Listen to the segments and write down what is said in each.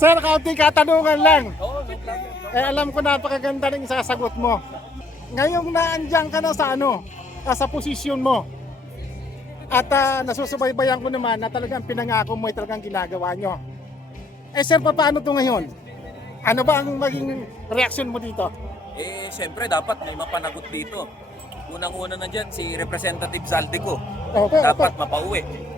Sir, kaunting katanungan lang. Oo, no problem. Alam ko napakaganda ng isasagot mo. Ngayong naandyan ka na sa sa posisyon mo. At nasusubaybayan ko naman na talagang pinangako mo ay talagang ginagawa nyo. Sir, paano to ngayon? Ano ba ang maging reaksyon mo dito? Siyempre dapat may mapanagot dito. Unang-una na dyan, si Representative Zaldico. Opo, Dapat mapauwi.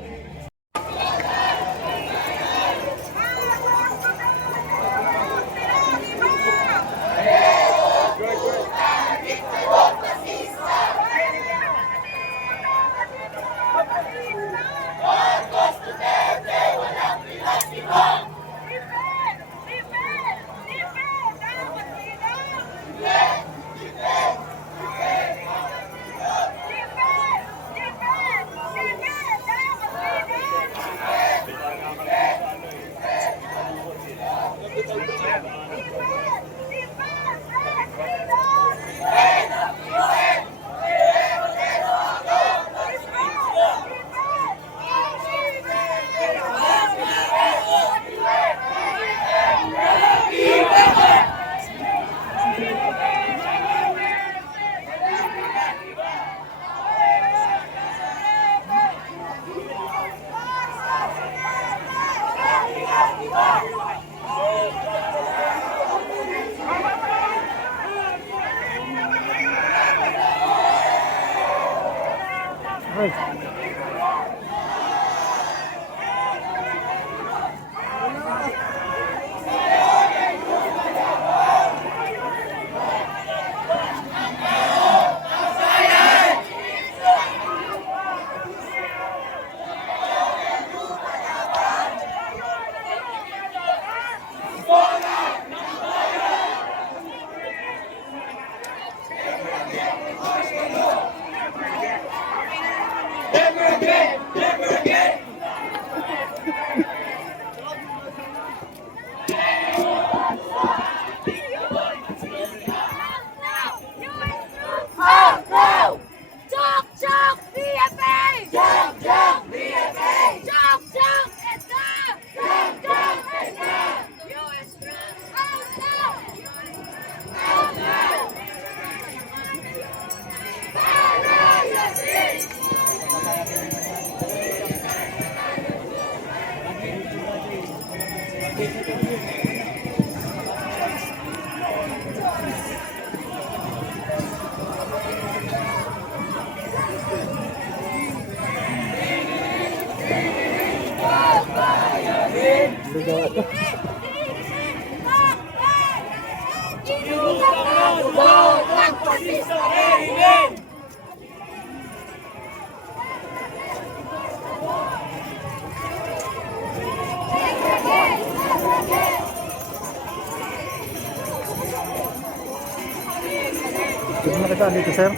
Gusto na kita dito, sir.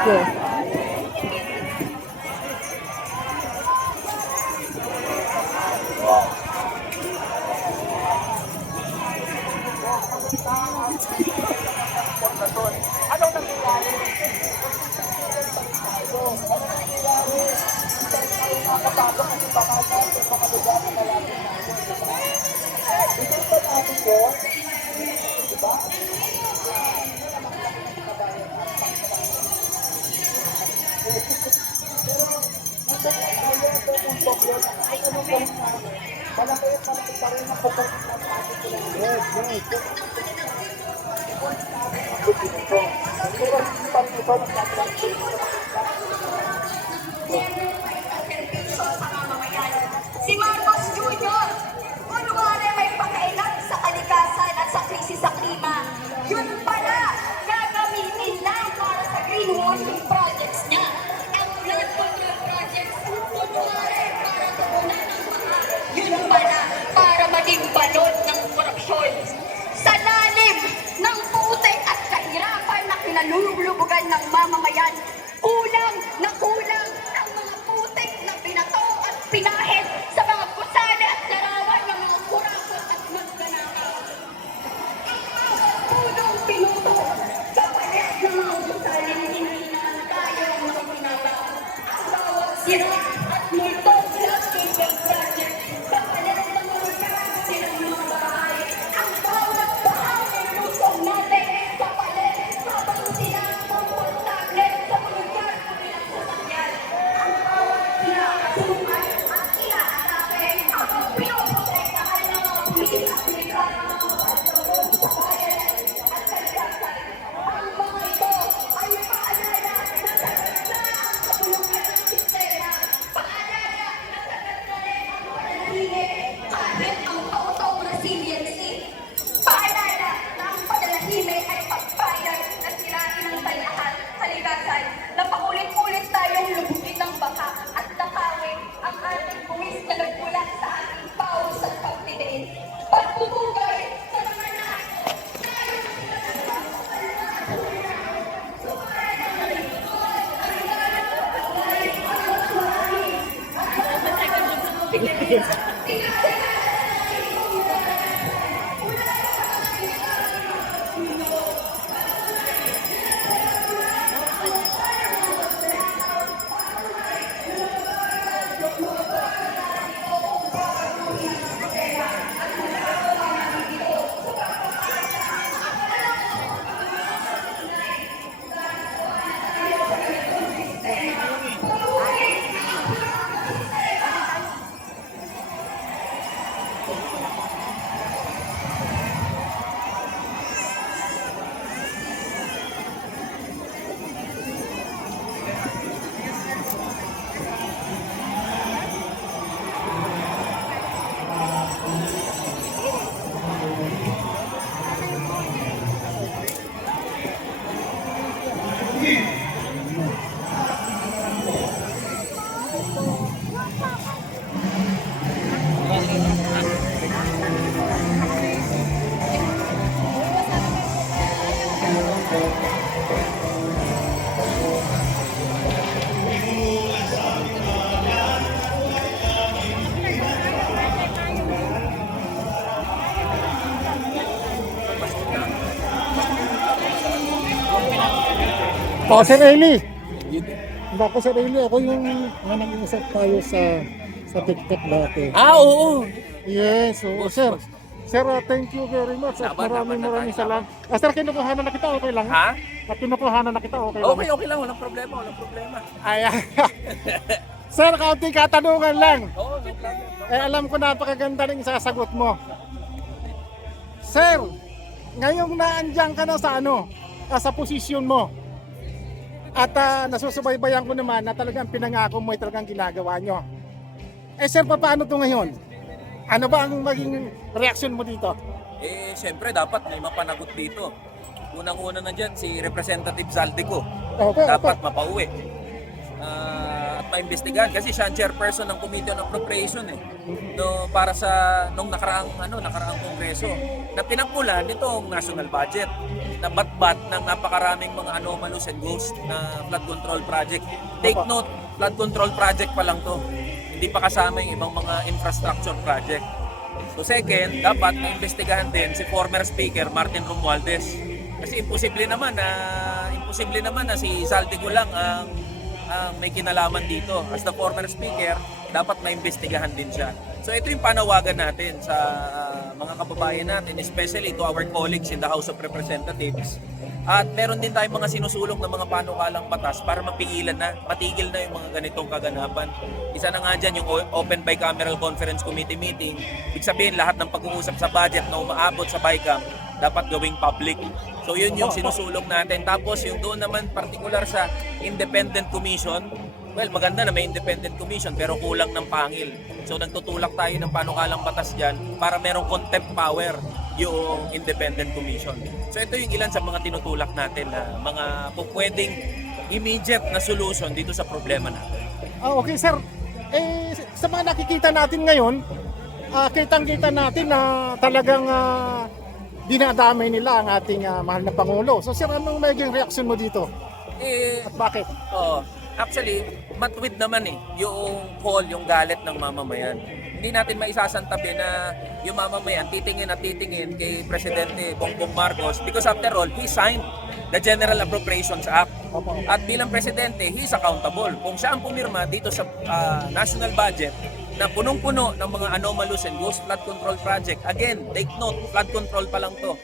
Thank you. Anong nangyayari? Nakapasok kasi baka sa mga lugar na malapit natin. Ito pa natin ko, diba? Si Marcos Jr. kunwari may pakailan sa kalikasan at sa krisis sa klima. Yun pala, gagamitin lang para sa greenwashing projects niya. Ang flood control projects, kunwari para tugunan ng mga. Yun pala, para maging balon ng korupsyon. Sa lalim ng putik at kahirapan na kinalulubugan ng mamamayan, kulang na kulang ang mga putik na binato at pinahid sa mga gusali at larawan ng mga kurakot at magnanakaw. Ang mga punong pinuto sa palit ng mga gusali na hindi naman kaya ng mga ginagawa. Ang bawat sira at multong blood project sa palit ng mga karasi ng mga bahay. Oh, Sir Eli. Bako Sir Eli, ako yung nag-iusap tayo sa TikTok dati. Oo. Yes, oo, Boss, sir. boss. Sir, thank you very much. At Laban na maraming tayo. salamat. Sir, kinukuhanan na kita, okay lang? Ha? At kinukuhanan na kita, okay lang? Okay lang. Walang problema. Ay, sir, kaunting katanungan lang. Oo, no problem. Alam ko napakaganda ng isasagot mo. Sir, ngayong naandyan ka na sa posisyon mo, at nasusubaybayan ko naman na talagang pinangako mo ay talagang ginagawa nyo. Sir, paano to ngayon? Ano ba ang maging reaksyon mo dito? Siyempre dapat may mapanagot dito. Unang-una na dyan, si Representative Zaldico. Opo, Dapat mapauwi. At maimbestigahan kasi siya ang chairperson ng Committee on Appropriation para sa nung nakaraang kongreso na pinagmulan nitong national budget na batbat ng napakaraming mga anomalous and ghost na flood control project. Take note, flood control project pa lang to. Hindi pa kasama yung ibang mga infrastructure project. So second, dapat maimbestigahan din si former speaker Martin Romualdez. Kasi imposible naman na si Zaldico lang ang may kinalaman dito. As the former speaker, dapat maimbestigahan din siya. So ito yung panawagan natin sa mga kababayan natin, especially to our colleagues in the House of Representatives. At meron din tayong mga sinusulong na mga panukalang batas para matigil na yung mga ganitong kaganapan. Isa na nga dyan yung Open Bicameral Conference Committee meeting. Ibig sabihin lahat ng pag-uusap sa budget na umaabot sa BICAM dapat gawing public. So yun yung sinusulong natin. Tapos yung doon naman particular sa Independent Commission, well, maganda na may Independent Commission pero kulang ng pangil. So nagtutulak tayo ng panukalang batas dyan para merong contempt power yung Independent Commission. So ito yung ilan sa mga tinutulak natin na mga pwedeng immediate na solution dito sa problema natin. Okay, sir. Sa mga nakikita natin ngayon, kitang-kita natin na talagang dinadamay nila ang ating mahal na Pangulo. So sir, anong magiging reaksyon mo dito? At bakit? Actually, matwid naman yung call, yung galit ng mamamayan. Hindi natin maisasantabi na yung mamamayan titingin kay Presidente Bongbong Marcos because after all, he signed the General Appropriations Act. At bilang Presidente, he is accountable. Kung siya ang pumirma dito sa national budget na punong-puno ng mga anomalous and ghost flood control project, again, take note, flood control pa lang to.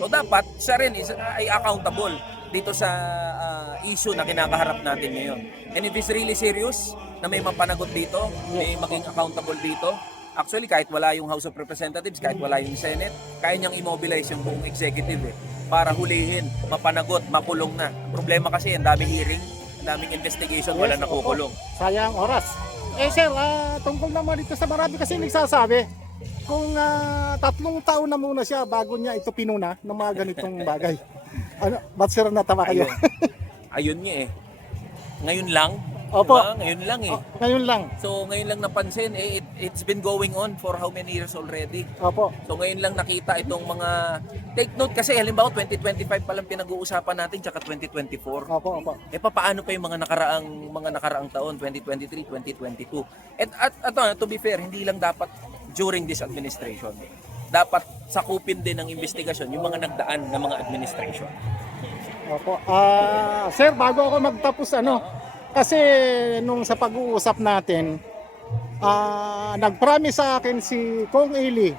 So dapat siya rin ay accountable dito sa issue na kinakaharap natin ngayon. And it is really serious na may mapanagot dito, may maging accountable dito. Actually, kahit wala yung House of Representatives, kahit wala yung Senate, kaya niyang immobilize yung buong executive para hulihin, mapanagot, makulong na. Ang problema kasi, ang daming hearing, ang daming investigation, wala nakukulong. Sayang oras. Sir, tungkol naman dito sa marami kasi nagsasabi, kung 3 taon na muna siya bago niya ito pinuna ng mga ganitong bagay. Ba't sir natawa kayo? Ayun nga Ngayon lang, Opo. Diba? Ngayon lang eh. Ngayon lang. So ngayon lang napansin, it's been going on for how many years already? Opo. So ngayon lang nakita itong mga, take note kasi halimbawa 2025 pa lang pinag-uusapan natin tsaka 2024. Opo, opo. Paano pa yung mga nakaraang taon, 2023, 2022? At to be fair, hindi lang dapat during this administration. Dapat sakupin din ng investigasyon yung mga nagdaan na mga administration. Opo. Sir, bago ako magtapos kasi nung sa pag-uusap natin, nag-promise sa akin si Kong Eli,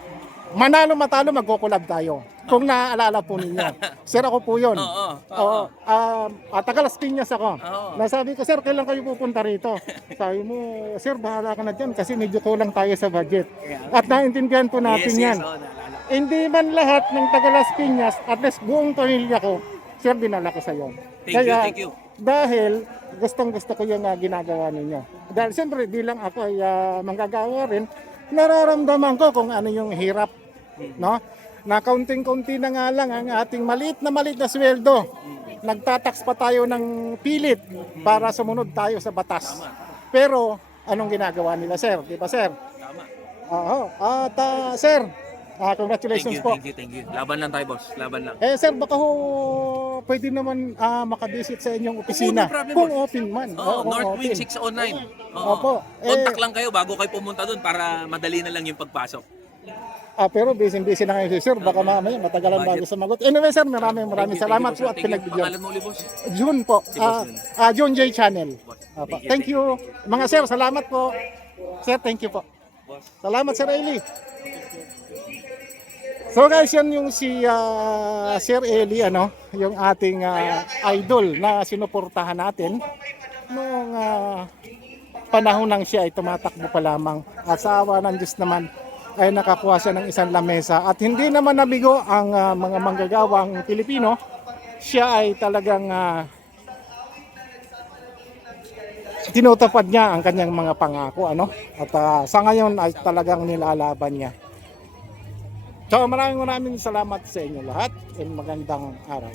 manalo matalo magkukulab tayo. Kung naaalala po ninyo. Sir, ako po yun. Oo. Taga Las Piñas ako. Oo. Nasabi ko, sir, kailan kayo pupunta rito? Sabi mo, sir, bahala ka na dyan kasi medyo kulang tayo sa budget. At naintindihan po natin yan. Naalala. Hindi man lahat ng taga Las Piñas, at least buong pamilya ko, sir, dinala ko sa iyo. Thank you. Dahil gustong-gusto ko yung ginagawa ninyo. Dahil siyempre, bilang ako ay manggagawa rin, nararamdaman ko kung ano yung hirap, no? Na kaunting-kunti na nga lang ang ating maliit na sweldo. Nagtatax pa tayo ng pilit para sumunod tayo sa batas. Pero anong ginagawa nila, sir? Di ba, sir? Tama. Oo. At sir, congratulations po. Thank you. Laban lang tayo, boss. Laban lang. Sir, baka pwede naman makabisit sa inyong opisina. no problem, Kung boss. open man. Oh, kung North Wing open. 609. Opo. Contact lang kayo bago kayo pumunta doon para madali na lang yung pagpasok. Pero busy na kayo, sir. Baka mamaya matagalan bago sumagot. Anyway, sir, maraming Thank you, salamat boss. po at Thank you. pinagbigyan. Pangalan mo ulit, boss. June po. Si Boss June. June J Channel. Boss. Opo. Thank you, Thank you. Mga sir, salamat po. Sir, thank you po. Boss. Salamat, Sir Eli. So guys, yan yung si Sir Eli, yung ating idol na sinuportahan natin noong panahon nang siya ay tumatakbo pa lamang. At sa awa ng Diyos naman ay nakakuha siya ng isang lamesa. At hindi naman nabigo ang mga manggagawang Pilipino. Siya ay talagang tinutupad niya ang kanyang mga pangako. At sa ngayon ay talagang nilalaban niya. So maraming salamat sa inyo lahat and magandang araw.